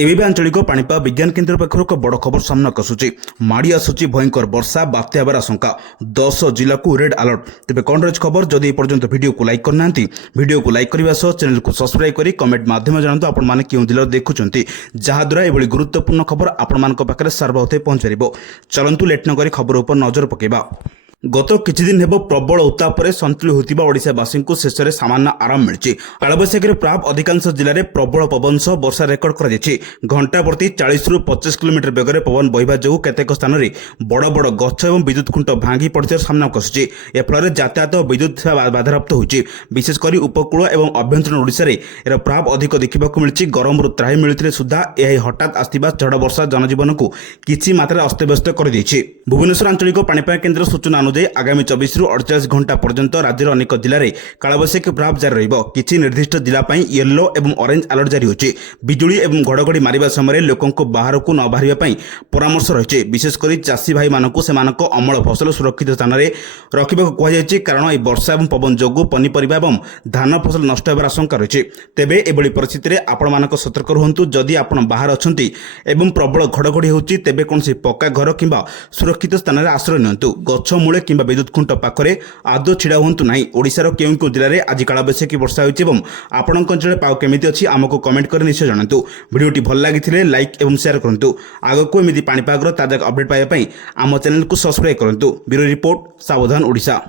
AB आंचलिक पाणीपाग विज्ञान केन्द्र पक्षर एक बड़ खबर सामना आसूची माड़ी आसूची भयंकर वर्षा बात्या हेबार आशंका 10 जिला को रेड अलर्ट। तेज कौन रही खबर जदि एपर्यंत वीडियो को लाइक करना वीडियो को लाइक करने सह चैनल को सब्सक्राइब करी कमेंट माध्यम जानतु आपण माने केउ जिला देखुंत जहाद्वारा एभली गुरुत्वपूर्ण खबर आपण मान पाखे सर्वप्रथम पहुंच पार। चलतु लेट न करी खबर उपर नजर पकेबा। गत किछि दिन हेब प्रबल उत्ताप संतुली होतिबा ओडिशावासी को शेष में सामान्य आराम मिली। कालबैशाखी प्राय अधिकांश जिले में प्रबल पवन सह वर्षा रेकर्ड कर घंटा प्रति 40 ରୁ 25 किलोमीटर बेगर पवन बहिबा जो केतेक स्थान में बड़ बड़ गछ और विद्युत खुंट भांगी पड़े सामना आसूची। एफल यातायात और विद्युत सेवा बाधाप्राप्त होती। विशेषकर उपकूल और अभ्यंतरण ओडिशा रे एरा प्राय अधिक देखा मिली। गरम त्राही मिलते सुधा यह हठात आसथिबा झड़ वर्षा जनजीवन को किछि मात्रा अस्तव्यस्त कर देछि। भुवनेश्वर आंचलिक पाणीपाग केन्द्र सूचना आगामी 24 ରୁ 48 घंटा पर्यंत राज्यर अनेक जिले में कालबैशाखी प्रभाव जारी रहिबो। किछि निर्दिष्ट जिला पई येलो एवं ऑरेंज अलर्ट जारी होछि। बिजुली एवं घड़घड़ी मारिबा समय लोकों को बाहर को न बाहरिबा पई परामर्श रहिछि। विशेषकर चाषी भाई मानकु सेमानक अमल फसल सुरक्षित स्थान में रखिबाक कुहा जायछि कारण ए वर्षा एवं पवन जोगु पनीपरिबा एवं धान फसल नष्ट होबार आशंका रहिछि। तेबे एभली परिस्थिति रे आपण मानक सतर्क रहंतु। जदि आपण बाहर अछंती एवं प्रबल घड़घड़ी होछि तेबे कोनसी पक्का घर किंबा सुरक्षित स्थान में आश्रय नियंतु। गछ मूले किंबा विद्युत खुंट पाखरे आदौ छिड़ा हुंतु नाही। ओडिशार केउ केउ जिले में आज कालबैशाखी वर्षा होइछि एवं आपणक अंचल पाग केमिति अछि आमको कमेंट कर निश्चय जणातु। वीडियोटी भल लागिथिले लाइक एवं शेयर करंतु। आगको एमिति पाणीपागर ताजा अपडेट पाइबा पई आम चैनल को सब्सक्राइब करंतु। ब्यूरो रिपोर्ट सावधान ओडिशा।